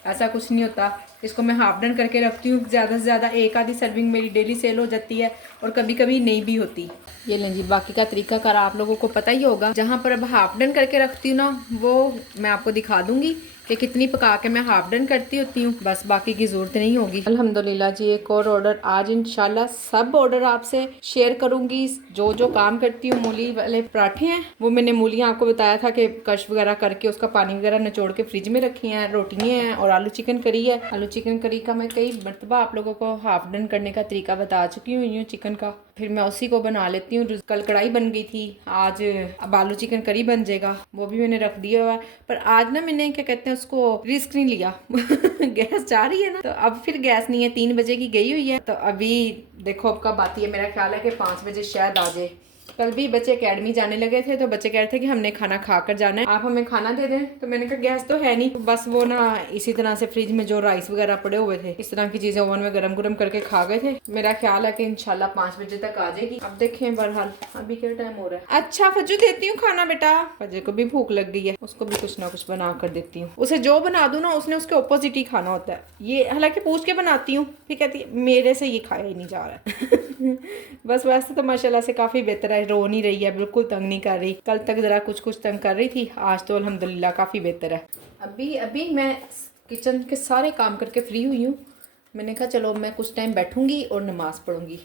ऐसा कुछ नहीं होता। इसको मैं हाफ डन करके रखती हूँ। ज़्यादा से ज़्यादा 1 आधी सर्विंग मेरी डेली सेल हो जाती है और कभी कभी नहीं भी होती। ये लें जी, बाकी का तरीका कर आप लोगों को पता ही होगा। जहाँ पर अब हाफ डन करके रखती हूँ ना, वो मैं आपको दिखा दूँगी कि कितनी पका के मैं हाफ डन करती होती हूँ। बस बाकी की ज़रूरत नहीं होगी। अल्हम्दुलिल्लाह जी, एक और ऑर्डर आज इंशाल्लाह सब ऑर्डर आपसे शेयर करूँगी। जो जो काम करती हूँ, मूली वाले पराठे हैं, वो मैंने मूलियाँ आपको बताया था कि कश वगैरह करके उसका पानी वगैरह निचोड़ के फ्रिज में रखी हैं। रोटियाँ हैं और आलू चिकन करी है। आलू चिकन करी का मैं कई मरतबा आप लोगों को हाफ डन करने का तरीका बता चुकी हूँ चिकन का, फिर मैं उसी को बना लेती हूँ। कल कढ़ाई बन गई थी, आज अब आलू चिकन करी बन जाएगा, वो भी मैंने रख दिया हुआ है। पर आज ना मैंने क्या कहते हैं उसको रिस्क नहीं लिया। गैस जा रही है ना, तो अब फिर गैस नहीं है, 3 बजे की गई हुई है। तो अभी देखो अब कब आती है, मेरा ख्याल है कि 5 बजे शायद आ जाए। कल भी बच्चे एकेडमी जाने लगे थे तो बच्चे कह रहे थे कि हमने खाना खा कर जाना है, आप हमें खाना दे दें। तो मैंने कहा गैस तो है नहीं, तो बस वो ना इसी तरह से फ्रिज में जो राइस वगैरह पड़े हुए थे, इस तरह की चीजें ओवन में गरम गरम करके खा गए थे। मेरा ख्याल है कि इंशाल्लाह 5 बजे तक आ जाएगी। अब देखें, बहरहाल अभी क्या टाइम हो रहा है। अच्छा फज्जू देती हूँ खाना बेटा, फज्जू को भी भूख लग गई है, उसको भी कुछ ना कुछ बना कर देती हूँ। उसे जो बना दूँ ना, उसने उसके ऑपोजिट ही खाना होता है। ये हालांकि पूछ के बनाती हूँ, फिर कहती है मेरे से ये खाया ही नहीं जा रहा है। बस वैसे तो माशाल्लाह से काफ़ी बेहतर है, रो नहीं रही है, बिल्कुल तंग नहीं कर रही। कल तक ज़रा कुछ कुछ तंग कर रही थी, आज तो अल्हम्दुलिल्लाह काफ़ी बेहतर है। अभी मैं किचन के सारे काम करके फ्री हुई हूँ। मैंने कहा चलो मैं कुछ टाइम बैठूँगी और नमाज़ पढ़ूँगी।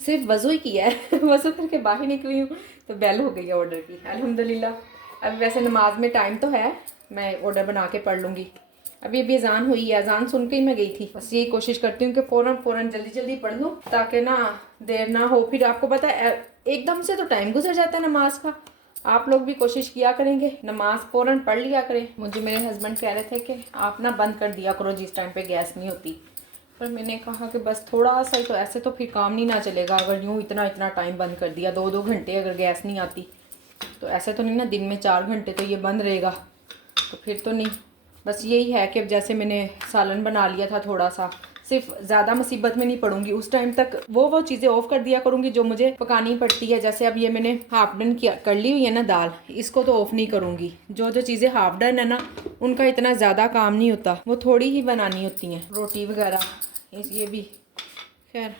सिर्फ वज़ू ही किया है। वज़ू करके बाहर निकली हूँ तो बेल हो गई है ऑर्डर की, अल्हम्दुलिल्लाह। अब वैसे नमाज में टाइम तो है, मैं ऑर्डर बना के पढ़ लूँगी। अभी अजान हुई है, अजान सुन के ही मैं गई थी। बस यही कोशिश करती हूँ कि फ़ौरन जल्दी जल्दी पढ़ लूँ ताकि ना देर ना हो। फिर आपको पता है एकदम से तो टाइम गुजर जाता है नमाज का। आप लोग भी कोशिश किया करेंगे, नमाज फ़ौरन पढ़ लिया करें। मुझे मेरे हस्बैंड कह रहे थे कि आप ना बंद कर दिया करो जिस टाइम पे गैस नहीं होती, पर मैंने कहा कि बस थोड़ा सा ही, तो ऐसे तो फिर काम नहीं ना चलेगा। अगर यूँ इतना टाइम बंद कर दिया, 2-2 घंटे अगर गैस नहीं आती, तो ऐसे तो नहीं ना दिन में 4 घंटे तो ये बंद रहेगा, तो फिर तो नहीं। बस यही है कि अब जैसे मैंने सालन बना लिया था थोड़ा सा, सिर्फ ज़्यादा मुसीबत में नहीं पड़ूंगी। उस टाइम तक वो चीज़ें ऑफ कर दिया करूँगी जो मुझे पकानी पड़ती है। जैसे अब ये मैंने हाफ डन कर ली हुई है ना दाल, इसको तो ऑफ नहीं करूँगी। जो चीज़ें हाफ डन है ना, उनका इतना ज़्यादा काम नहीं होता, वो थोड़ी ही बनानी होती हैं। रोटी वगैरह ये भी खैर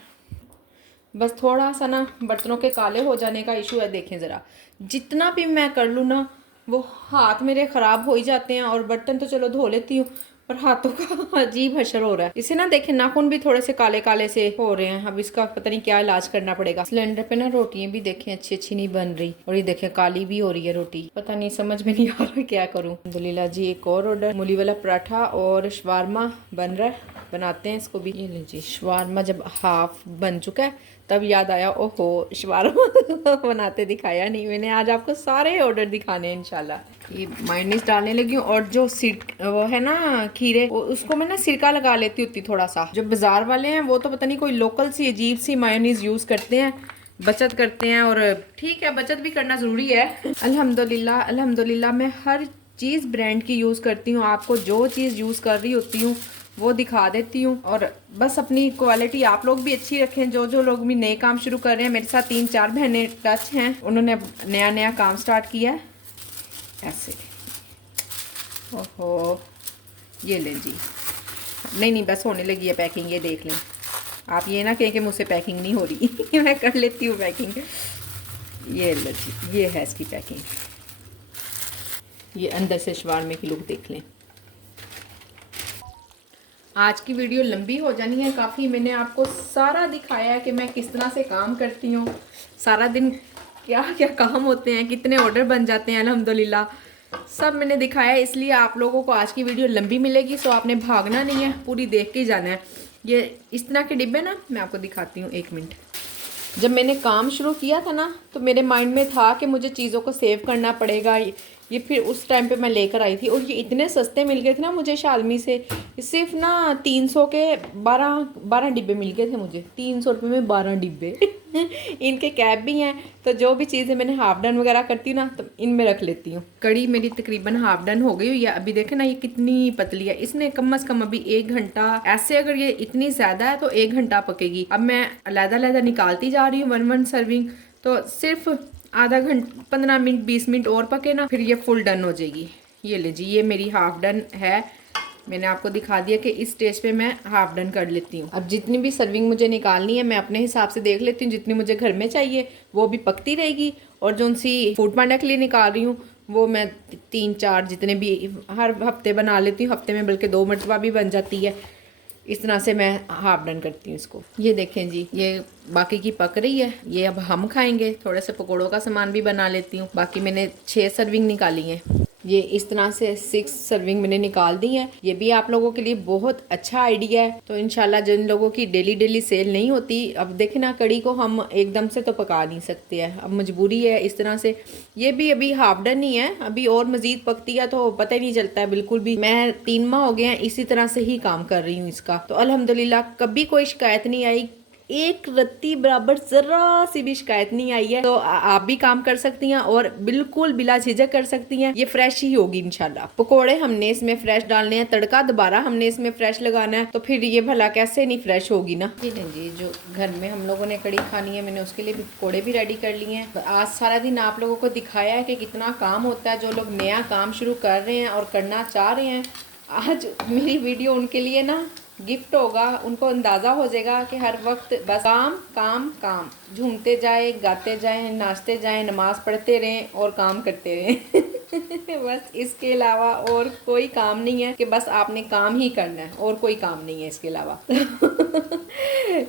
बस थोड़ा सा ना बर्तनों के काले हो जाने का इशू है। देखें ज़रा, जितना भी मैं कर लूँ ना, वो हाथ मेरे ख़राब हो ही जाते हैं। और बर्तन तो चलो धो लेती हूँ, पर हाथों का अजीब हशर हो रहा है। इसे ना देखें, नाखून भी थोड़े से काले काले से हो रहे हैं। अब इसका पता नहीं क्या इलाज करना पड़ेगा। सिलेंडर पे ना रोटियां भी देखें अच्छी नहीं बन रही, और ये देखें काली भी हो रही है रोटी। पता नहीं, समझ में नहीं आ रहा क्या करूँ। अल्हम्दुलिल्लाह जी, एक और ऑर्डर, मूली वाला पराठा और शवारमा बन रहा है। बनाते हैं इसको भी। ये लीजिए शवारमा जब हाफ बन चुका है तब याद आया, ओहो शवारमा बनाते दिखाया नहीं मैंने। आज आपको सारे ऑर्डर दिखाने हैं इंशाल्लाह। ये मायोनीज डालने लगी हूँ और जो वो है ना खीरे, उसको मैं ना सिरका लगा लेती होती थोड़ा सा। जो बाजार वाले हैं वो तो पता नहीं कोई लोकल सी अजीब सी मायोनीज यूज़ करते हैं, बचत करते हैं। और ठीक है, बचत भी करना ज़रूरी है। अल्हम्दुलिल्लाह अल्हम्दुलिल्लाह मैं हर चीज़ ब्रांड की यूज़ करती हूँ। आपको जो चीज़ यूज़ कर रही होती हूँ वो दिखा देती हूँ। और बस अपनी क्वालिटी आप लोग भी अच्छी रखें। जो लोग भी नए काम शुरू कर रहे हैं, मेरे साथ 3-4 बहनें टच हैं, उन्होंने नया नया काम स्टार्ट किया है ऐसे। ओहो ये लें जी, नहीं बस होने लगी है पैकिंग, ये देख लें। आप ये ना कहें कि मुझसे पैकिंग नहीं हो रही मैं कर लेती हूँ पैकिंग। ये लो जी, ये है इसकी पैकिंग। ये अंदर से शवारमे की लुक देख लें। आज की वीडियो लंबी हो जानी है काफ़ी। मैंने आपको सारा दिखाया है कि मैं किस तरह से काम करती हूँ, सारा दिन क्या क्या काम होते हैं, कितने ऑर्डर बन जाते हैं अल्हम्दुलिल्लाह, सब मैंने दिखाया है। इसलिए आप लोगों को आज की वीडियो लंबी मिलेगी, सो आपने भागना नहीं है, पूरी देख के ही जाना है। ये इस तरह के डिब्बे ना मैं आपको दिखाती हूँ, 1 मिनट। जब मैंने काम शुरू किया था ना तो मेरे माइंड में था कि मुझे चीज़ों को सेव करना पड़ेगा। ये फिर उस टाइम पे मैं लेकर आई थी और ये इतने सस्ते मिल गए थे ना मुझे शालमी से। सिर्फ ना 300 के 12 डिब्बे मिल गए थे मुझे, 300 रुपये में 12 डिब्बे इनके कैप भी हैं। तो जो भी चीज़ें मैंने हाफ डन वगैरह करती हूँ ना तो इनमें रख लेती हूँ। कड़ी मेरी तकरीबन हाफ डन हो गई हुई है। अभी देखें ना ये कितनी पतली है, इसने कम से कम अभी 1 घंटा, ऐसे अगर ये इतनी ज़्यादा है तो 1 घंटा पकेगी। अब मैं अलग-अलग निकालती जा रही हूँ 1 सर्विंग, तो सिर्फ आधा घंटा 15 मिनट 20 मिनट और पके ना, फिर ये फुल डन हो जाएगी। ये ले जी, ये मेरी हाफ डन है। मैंने आपको दिखा दिया कि इस स्टेज पे मैं हाफ डन कर लेती हूँ। अब जितनी भी सर्विंग मुझे निकालनी है मैं अपने हिसाब से देख लेती हूँ, जितनी मुझे घर में चाहिए वो भी पकती रहेगी। और जो सी फूड पांडा के लिए निकाल रही हूँ वो मैं 3-4 जितने भी हर हफ्ते बना लेती हूँ, हफ्ते में बल्कि 2 मरतबा भी बन जाती है। इस तरह से मैं हाफ डन करती हूँ इसको। ये देखें जी, ये बाकी की पक रही है, ये अब हम खाएंगे। थोड़े से पकौड़ों का सामान भी बना लेती हूँ। बाकी मैंने 6 सर्विंग निकाली हैं। ये इस तरह से 6 सर्विंग मैंने निकाल दी है। ये भी आप लोगों के लिए बहुत अच्छा आइडिया है। तो इंशाल्लाह जिन लोगों की डेली सेल नहीं होती, अब देखें ना कड़ी को हम एकदम से तो पका नहीं सकते हैं, अब मजबूरी है इस तरह से। ये भी अभी हाफ डन ही है, अभी और मजीद पकती है तो पता ही नहीं चलता है बिल्कुल भी। मैं 3 माह हो गए हैं इसी तरह से ही काम कर रही हूँ इसका, तो अल्हम्दुलिल्लाह कभी कोई शिकायत नहीं आई, एक रत्ती बराबर जरा सी भी शिकायत नहीं आई है। तो आप भी काम कर सकती हैं और बिल्कुल बिला झिझक कर सकती हैं। ये फ्रेश ही होगी इंशाल्लाह। पकोड़े हमने इसमें फ्रेश डालने हैं, तड़का दोबारा हमने इसमें फ्रेश लगाना है, तो फिर ये भला कैसे नहीं फ्रेश होगी ना। जी नहीं जी, जो घर में हम लोगों ने कड़ी खानी है मैंने उसके लिए भी पकोड़े भी रेडी कर लिए हैं। आज सारा दिन आप लोगों को दिखाया है कि कितना काम होता है। जो लोग नया काम शुरू कर रहे हैं और करना चाह रहे हैं, आज मेरी वीडियो उनके लिए ना गिफ्ट होगा। उनको अंदाज़ा हो जाएगा कि हर वक्त बस काम काम काम, झूमते जाए, गाते जाएं, नाचते जाएं, नमाज पढ़ते रहें और काम करते रहें बस इसके अलावा और कोई काम नहीं है, कि बस आपने काम ही करना है और कोई काम नहीं है इसके अलावा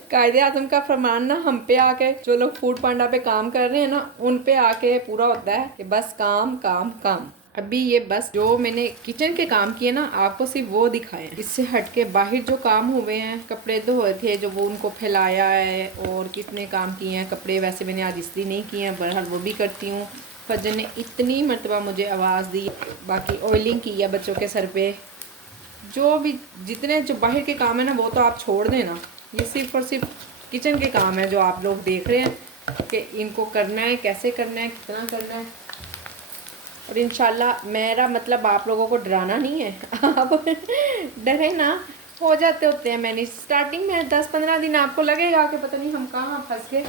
कायदे आज़म का फरमान ना हम पे आके, जो लोग फूड पांडा पे काम कर रहे हैं ना, उन पे आके पूरा होता है कि बस काम काम काम। अभी ये बस जो मैंने किचन के काम किए ना आपको सिर्फ वो दिखाए हैं। इससे हट के बाहर जो काम हुए हैं, कपड़े धोए थे जो वो उनको फैलाया है और कितने काम किए हैं। कपड़े वैसे मैंने आज इस्त्री नहीं किए हैं, बहरहाल वो भी करती हूँ। फजर ने इतनी मरतबा मुझे आवाज़ दी। बाकी ऑयलिंग की है बच्चों के सर पे। जो भी जितने जो बाहर के काम है ना वो तो आप छोड़ देना, ये सिर्फ और सिर्फ किचन के काम है जो आप लोग देख रहे हैं कि इनको करना है, कैसे करना है, कितना करना है। और इंशाल्लाह मेरा मतलब आप लोगों को डराना नहीं है आप डरे ना, हो जाते होते हैं। मैंने स्टार्टिंग में 10-15 दिन आपको लगेगा कि पता नहीं हम कहाँ फंस गए,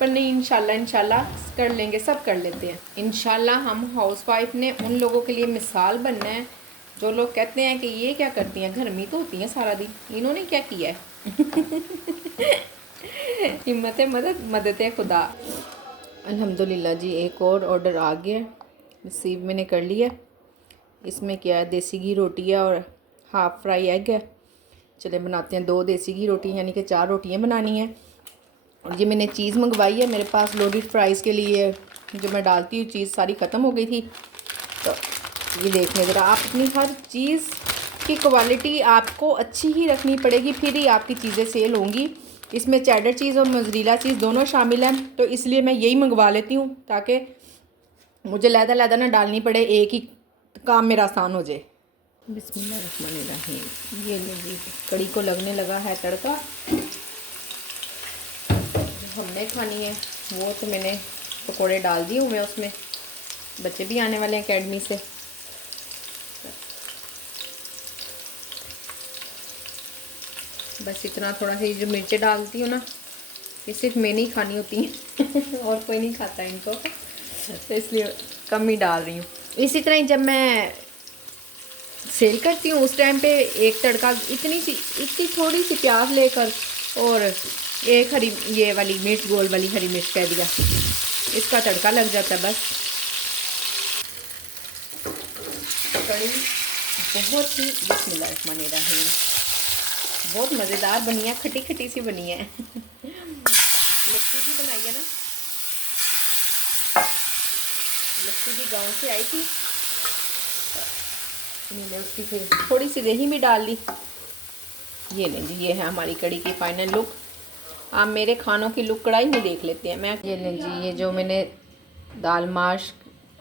पर नहीं इंशाल्लाह कर लेंगे, सब कर लेते हैं इंशाल्लाह। हम हाउसवाइफ ने उन लोगों के लिए मिसाल बनना है जो लोग कहते हैं कि ये क्या करती हैं, घर में तो होती हैं सारा दिन, इन्होंने क्या किया है हिम्मत मदद खुदा। अल्हम्दुलिल्लाह जी, एक और ऑर्डर आ गया, रिसीव मैंने कर लिया। इसमें क्या है, देसी घी रोटी है और हाफ़ फ्राई एग है। चले बनाते हैं 2 देसी घी रोटी, यानी कि 4 रोटियां बनानी है। और ये मैंने चीज़ मंगवाई है, मेरे पास लोडेड फ्राइज़ के लिए जो मैं डालती हूँ चीज़ सारी ख़त्म हो गई थी। तो ये देख लें ज़रा आप, अपनी हर चीज़ की क्वालिटी आपको अच्छी ही रखनी पड़ेगी, फिर ही आपकी चीज़ें सेल होंगी। इसमें चेडर चीज़ और मोज़रेला चीज़ दोनों शामिल हैं, तो इसलिए मैं यही मंगवा लेती हूँ ताकि मुझे लहदा ना डालनी पड़े, एक ही काम मेरा आसान हो जाए। बिस्मिल्लाहिर्रहमानिर्रहीम। ये लीजिए कड़ी को लगने लगा है तड़का। हमने खानी है वो तो मैंने पकोड़े डाल दिए हुए उसमें, बच्चे भी आने वाले हैं अकेडमी से। बस इतना, थोड़ा सा ये जो मिर्चें डालती हूँ ना, ये सिर्फ मैंने ही खानी होती हैं और कोई नहीं खाता इनको, तो इसलिए कम ही डाल रही हूँ। इसी तरह ही जब मैं सेल करती हूँ उस टाइम पे एक तड़का, इतनी थोड़ी सी प्याज लेकर और एक हरी ये वाली मिर्च, गोल वाली हरी मिर्च कह दिया, इसका तड़का लग जाता है बस। कड़ी बहुत ही बिस्मिल्लाहिर्रहमानिर्रहीम बहुत मज़ेदार बनी है, खटी खटी सी बनी है। लस्सी भी बनाई है ना, लस्सी भी गांव से आई थी, मैंने उसकी फिर थोड़ी सी दही भी डाल ली। ये लें जी, ये है हमारी कड़ी की फाइनल लुक। आप मेरे खानों की लुक कढ़ाई में देख लेते हैं। मैं ये लें जी, ये जो मैंने दाल माश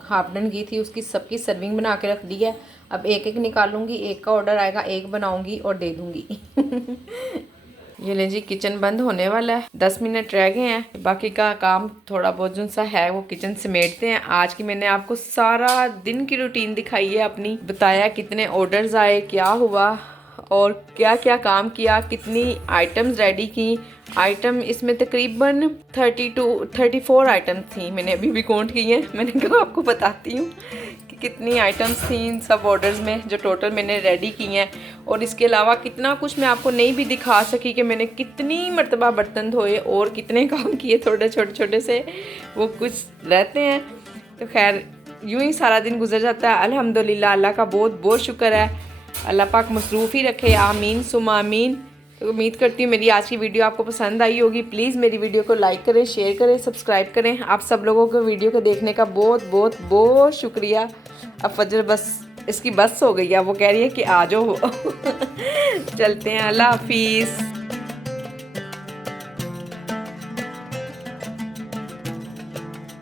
हाफडन की थी उसकी सबकी सर्विंग बना के रख दी है। अब एक एक निकालूंगी, एक का ऑर्डर आएगा, एक बनाऊंगी और दे दूंगी। ये लें जी, किचन बंद होने वाला है, 10 मिनट रह गए हैं, बाकी का काम थोड़ा बहुत जो सा है वो किचन समेटते हैं। आज की मैंने आपको सारा दिन की रूटीन दिखाई है अपनी, बताया कितने ऑर्डर्स आए, क्या हुआ और क्या क्या काम किया, कितनी आइटम्स रेडी की। आइटम इसमें तकरीबन 34 आइटम्स थी, मैंने अभी भी काउंट की हैं। मैंने कहा आपको बताती हूँ कि कितनी आइटम्स थी इन सब ऑर्डर्स में जो टोटल मैंने रेडी की हैं। और इसके अलावा कितना कुछ मैं आपको नहीं भी दिखा सकी कि मैंने कितनी मरतबा बर्तन धोए और कितने काम किए, थोड़े छोटे छोटे से वो कुछ रहते हैं। तो खैर यूँ ही सारा दिन गुजर जाता है। अल्हम्दुलिल्लाह, अल्लाह का बहुत बहुत शुक्र है, अल्लाह पाक मसरूफ़ ही रखे, आमीन सुम आमीन। तो उम्मीद करती हूँ मेरी आज की वीडियो आपको पसंद आई होगी। प्लीज़ मेरी वीडियो को लाइक करें, शेयर करें, सब्सक्राइब करें। आप सब लोगों को वीडियो को देखने का बहुत बहुत बहुत शुक्रिया। अब फजर बस इसकी बस हो गई है, वो कह रही है कि आ जाओ। चलते हैं, अल्लाह हाफिज़।